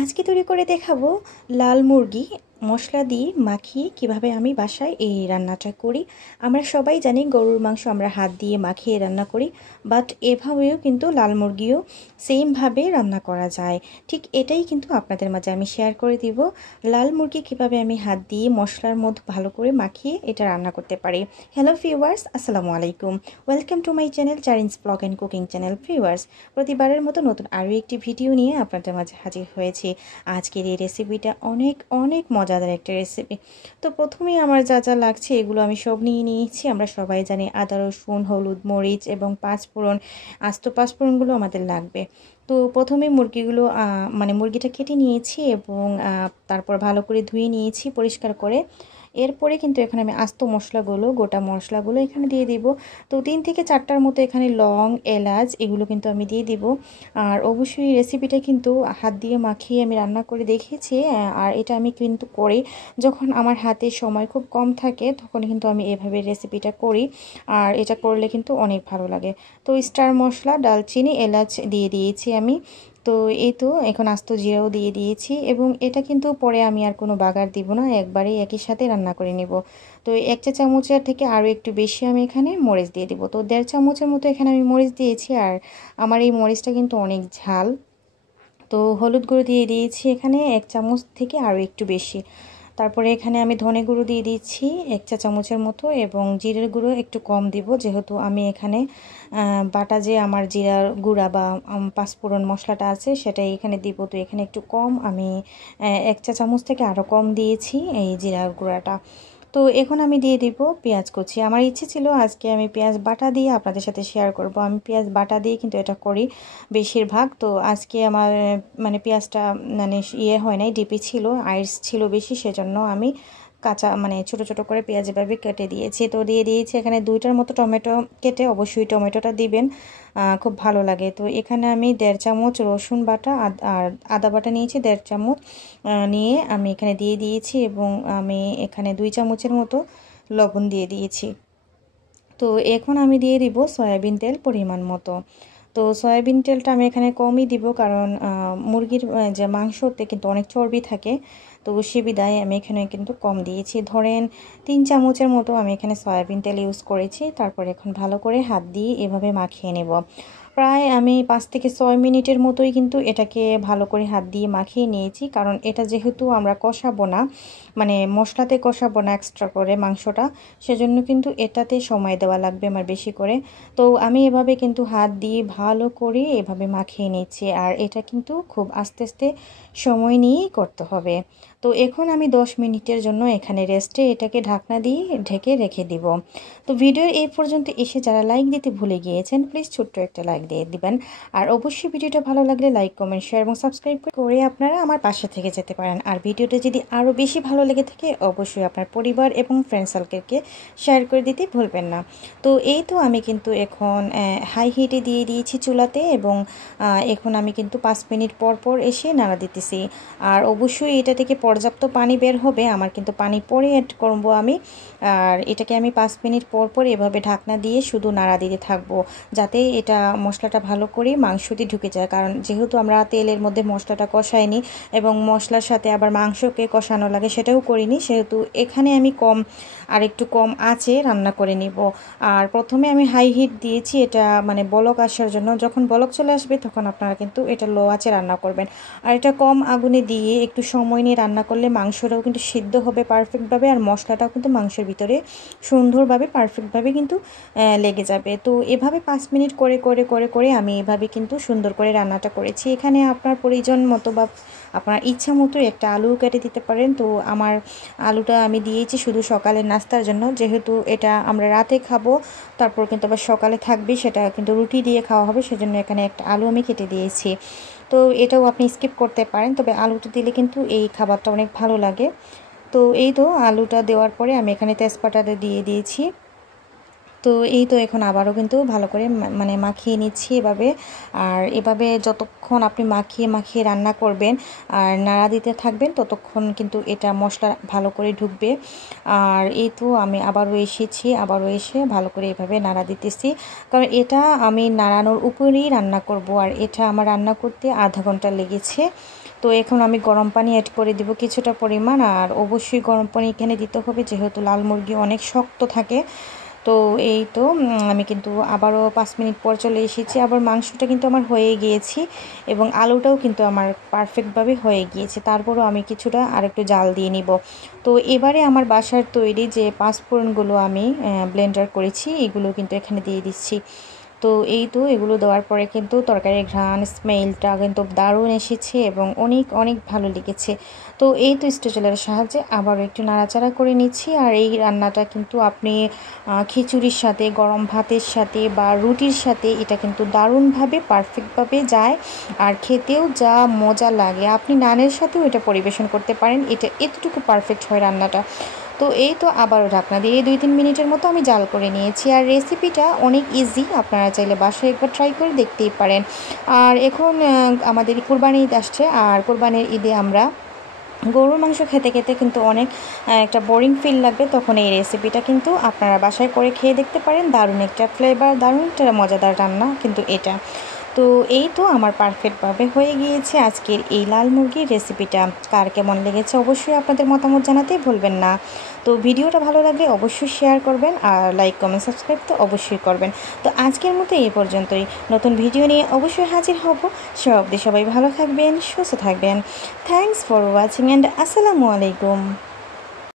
আজকে তৈরি করে দেখাবো লাল মুরগি মশলা দিয়ে মাখিয়ে কিভাবে আমি বাসায় এই রান্নাটা করি। আমরা সবাই জানি গরুর মাংস আমরা হাত দিয়ে মাখিয়ে রান্না করি, বাট এভাবেও কিন্তু লাল মুরগিও সেমভাবে রান্না করা যায়। ঠিক এটাই কিন্তু আপনাদের মাঝে আমি শেয়ার করে দিব, লাল মুরগি কিভাবে আমি হাত দিয়ে মশলার মধ্যে ভালো করে মাখিয়ে এটা রান্না করতে পারি। হ্যালো ভিউয়ার্স, আসসালামু আলাইকুম, ওয়েলকাম টু মাই চ্যানেল চারিনস blog and cooking channel. Viewers, প্রতিবারের মতো নতুন আরও একটি ভিডিও নিয়ে আপনাদের মাঝে হাজির হয়েছি। আজকের এই রেসিপিটা অনেক অনেক মজাদার একটা রেসিপি। তো প্রথমেই আমার যা যা লাগছে এগুলো আমি সব নিয়ে নিয়েছি। আমরা সবাই জানি আদা, রসুন, হলুদ, মরিচ এবং পাঁচফোড়ন, আস্ত পাঁচফোড়নগুলো আমাদের লাগবে। তো প্রথমে মুরগিগুলো মুরগিটা কেটে নিয়েছি এবং তারপর ভালো করে ধুয়ে নিয়েছি পরিষ্কার করে। এরপরে কিন্তু এখানে আমি আস্ত মশলাগুলো, গোটা মশলাগুলো এখানে দিয়ে দিব। তো 3 থেকে 4টার মতো এখানে লং, এলাচ এগুলো কিন্তু আমি দিয়ে দিব। আর অবশ্যই রেসিপিটা কিন্তু হাত দিয়ে মাখিয়ে আমি রান্না করে দেখিয়েছি। আর এটা আমি কিন্তু করি যখন আমার হাতে সময় খুব কম থাকে, তখন কিন্তু আমি এভাবে রেসিপিটা করি। আর এটা করলে কিন্তু অনেক ভালো লাগে। তো স্টার মশলা, দালচিনি, এলাচ দিয়ে দিয়েছি আমি। তো এই তো এখন আস্ত জিরাও দিয়ে দিয়েছি এবং এটা কিন্তু পরে আমি আর কোনো বাগার দিব না, একবারেই একই সাথে রান্না করে নিব। তো 1 চা চামচের থেকে আরও একটু বেশি আমি এখানে মরিচ দিয়ে দিব। তো 1.5 চামচের মতো এখানে আমি মরিচ দিয়েছি। আর আমার এই মরিচটা কিন্তু অনেক ঝাল। তো হলুদ গুঁড়ো দিয়ে দিয়েছি এখানে 1 চামচ থেকে আরও একটু বেশি। তারপরে এখানে আমি ধনে গুঁড়ো দিয়ে দিচ্ছি 1 চা চামচের মতো এবং জিরের গুঁড়ো একটু কম দিব, যেহেতু আমি এখানে বাটা যে আমার জিরার গুঁড়া বা পাঁচফোড়ন মশলাটা আছে সেটাই এখানে দিব। তো এখানে একটু কম, আমি 1 চা চামচ থেকে আরও কম দিয়েছি এই জিরার গুঁড়াটা। তো এখন আমি দিয়ে দিব পেঁয়াজ কুচি। আমার ইচ্ছে ছিল আজকে আমি পেঁয়াজ বাটা দিয়ে আপনাদের সাথে শেয়ার করব। আমি পেঁয়াজ বাটা দিয়ে কিন্তু এটা করি বেশিরভাগ। তো আজকে আমার পেঁয়াজটা হয় নাই, ডিপি ছিল, আইস ছিল বেশি, সেজন্য আমি কাঁচা ছোট ছোট করে পেঁয়াজ এভাবে কেটে দিয়েছি। তো দিয়ে দিয়েছি এখানে 2টার মতো টমেটো কেটে, অবশ্যই টমেটোটা দিবেন, খুব ভালো লাগে। তো এখানে আমি 1.5 চামচ রসুন বাটা আর আদা বাটা নিয়েছি 1.5 চামচ, নিয়ে আমি এখানে দিয়ে দিয়েছি এবং আমি এখানে 2 চামচের মতো লবণ দিয়ে দিয়েছি। তো এখন আমি দিয়ে দিব সয়াবিন তেল পরিমাণ মতো। তো সয়াবিন তেলটা আমি এখানে কমই দিব, কারণ মুরগির যে মাংসতে কিন্তু অনেক চর্বি থাকে। তো সে বিদায় আমি এখানে কিন্তু কম দিয়েছি, ধরেন 3 চামচের মতো আমি এখানে সয়াবিন তেল ইউজ করেছি। তারপর এখন ভালো করে হাত দিয়ে এভাবে মাখিয়ে নেব। প্রায় আমি 5 থেকে 6 মিনিটের মতোই কিন্তু এটাকে ভালো করে হাত দিয়ে মাখিয়ে নিয়েছি, কারণ এটা যেহেতু আমরা কষাবো না, মশলাতে কষাবো না এক্সট্রা করে মাংসটা, সেজন্য কিন্তু এটাতে সময় দেওয়া লাগবে আমার বেশি করে। তো আমি এভাবে কিন্তু হাত দিয়ে ভালো করে এভাবে মাখিয়ে নিচ্ছি, আর এটা কিন্তু খুব আস্তে আস্তে সময় নিয়েই করতে হবে। তো এখন আমি 10 মিনিটের জন্য এখানে রেস্টে এটাকে ঢাকনা দিয়ে ঢেকে রেখে দিব। তো ভিডিওর এই পর্যন্ত এসে যারা লাইক দিতে ভুলে গিয়েছেন, প্লিজ ছোট্ট একটা লাইক দিয়ে দিবেন। আর অবশ্যই ভিডিওটা ভালো লাগলে লাইক, কমেন্ট, শেয়ার এবং সাবস্ক্রাইব করে আপনারা আমার পাশে থেকে যেতে পারেন। আর ভিডিওটা যদি আরও বেশি ভালো লেগে থাকে, অবশ্যই আপনার পরিবার এবং ফ্রেন্ড সার্কেলকে শেয়ার করে দিতে ভুলবেন না। তো এই তো আমি কিন্তু এখন হাই হিটে দিয়ে দিয়েছি চুলাতে, এবং এখন আমি কিন্তু 5 মিনিট পর পর এসে নাড়া দিতেছি। আর অবশ্যই এটা থেকে পর্যাপ্ত পানি বের হবে, আমার কিন্তু পানি পরে অ্যাড করবো আমি। আর এটাকে আমি 5 মিনিট পর পর এভাবে ঢাকনা দিয়ে শুধু নাড়া দিতে থাকবো, যাতে এটা মশলাটা ভালো করে মাংসতে ঢুকে যায়। কারণ যেহেতু আমরা তেলের মধ্যে মশলাটা কষাইনি এবং মশলার সাথে আবার মাংসকে কষানো লাগে সেটাও করিনি, সেহেতু এখানে আমি একটু কম আঁচে রান্না করে নিব। আর প্রথমে আমি হাই হিট দিয়েছি, এটা বলক আসার জন্য। যখন বলক চলে আসবে তখন আপনারা কিন্তু এটা লো আঁচে রান্না করবেন। আর এটা কম আগুনে দিয়ে একটু সময় নিয়ে রান্না করলে মাংসটাও কিন্তু সিদ্ধ হবে পারফেক্টভাবে, আর মশলাটাও কিন্তু মাংসের ভিতরে সুন্দরভাবে পারফেক্টভাবে কিন্তু লেগে যাবে। তো এভাবে 5 মিনিট করে করে করে করে আমি এভাবে কিন্তু সুন্দর করে রান্নাটা করেছি। এখানে আপনার প্রয়োজন মতো বা আপনার ইচ্ছা মতো একটা আলু কেটে দিতে পারেন। তো আমার আলুটা আমি দিয়েছি শুধু সকালের নাস্তার জন্য, যেহেতু এটা আমরা রাতে খাবো, তারপর কিন্তু আবার সকালে থাকবে, সেটা কিন্তু রুটি দিয়ে খাওয়া হবে, সেজন্য এখানে একটা আলু আমি কেটে দিয়েছি। তো এটাও আপনি স্কিপ করতে পারেন, তবে আলুটা দিলে কিন্তু এই খাবারটা অনেক ভালো লাগে। তো এই তো আলুটা দেওয়ার পরে আমি এখানে তেজপাতাটা দিয়ে দিয়েছি। তো এই তো এখন আবারও কিন্তু ভালো করে মাখিয়ে নিচ্ছি এভাবে। আর এভাবে যতক্ষণ আপনি মাখিয়ে মাখিয়ে রান্না করবেন আর নাড়া দিতে থাকবেন, ততক্ষণ কিন্তু এটা মশলা ভালো করে ঢুকবে। আর এই তো আমি আবারও এসে ভালো করে এভাবে নাড়া দিতেছি, কারণ এটা আমি নাড়ানোর উপরেই রান্না করব। আর এটা আমার রান্না করতে আধা ঘন্টা লেগেছে। তো তো এখন আমি গরম পানি অ্যাড করে দিব কিছুটা পরিমাণ, আর অবশ্যই গরম পানি এখানে দিতে হবে যেহেতু লাল মুরগি অনেক শক্ত থাকে। তো এই তো আমি কিন্তু আবারও 5 মিনিট পর চলে এসেছি। আবার মাংসটা কিন্তু আমার হয়ে গিয়েছি এবং আলুটাও কিন্তু আমার পারফেক্টভাবে হয়ে গিয়েছে। তারপরও আমি কিছুটা আরেকটু জাল দিয়ে নিব। তো এবারে আমার বাসার তৈরি যে পাঁচফোড়নগুলো আমি ব্লেন্ডার করেছি এগুলো কিন্তু এখানে দিয়ে দিচ্ছি। তো এই তো এগুলো দেওয়ার পরে কিন্তু তরকারির ঘ্রাণ স্মেলটা কিন্তু দারুণ এসেছে এবং অনেক অনেক ভালো লেগেছে। তো এই তো স্টেজের সাহায্যে আবারও একটু নাড়াচাড়া করে নিচ্ছি। আর এই রান্নাটা কিন্তু আপনি খিচুড়ির সাথে, গরম ভাতের সাথে বা রুটির সাথে এটা কিন্তু দারুণভাবে পারফেক্টভাবে যায়, আর খেতেও যা মজা লাগে। আপনি নানের সাথেও এটা পরিবেশন করতে পারেন, এটা এতটুকু পারফেক্ট হয় রান্নাটা। তো এই তো আবারও ঢাকনা দিয়ে 2-3 মিনিটের মতো আমি জাল করে নিয়েছি। আর রেসিপিটা অনেক ইজি, আপনারা চাইলে বাসায় একবার ট্রাই করে দেখতেই পারেন। আর এখন আমাদের কোরবানি ঈদ আসছে, আর কোরবানির ঈদে আমরা গরুর মাংস খেতে খেতে কিন্তু অনেক একটা বোরিং ফিল লাগবে, তখন এই রেসিপিটা কিন্তু আপনারা বাসায় করে খেয়ে দেখতে পারেন। দারুণ একটা ফ্লেভার, দারুণ একটা মজাদার রান্না কিন্তু এটা। তো এই তো আমার পারফেক্টভাবে হয়ে গিয়েছে আজকের এই লাল মুরগির রেসিপিটা। কার কেমন লেগেছে অবশ্যই আপনাদের মতামত জানাতে ভুলবেন না। তো ভিডিওটা ভালো লাগলে অবশ্যই শেয়ার করবেন, আর লাইক কমেন্ট সাবস্ক্রাইব তো অবশ্যই করবেন। তো আজকের মতো এই পর্যন্তই, নতুন ভিডিও নিয়ে অবশ্যই হাজির হব। সবাই ভালো থাকবেন, সুস্থ থাকবেন। থ্যাংকস ফর ওয়াচিং অ্যান্ড আসসালামু আলাইকুম।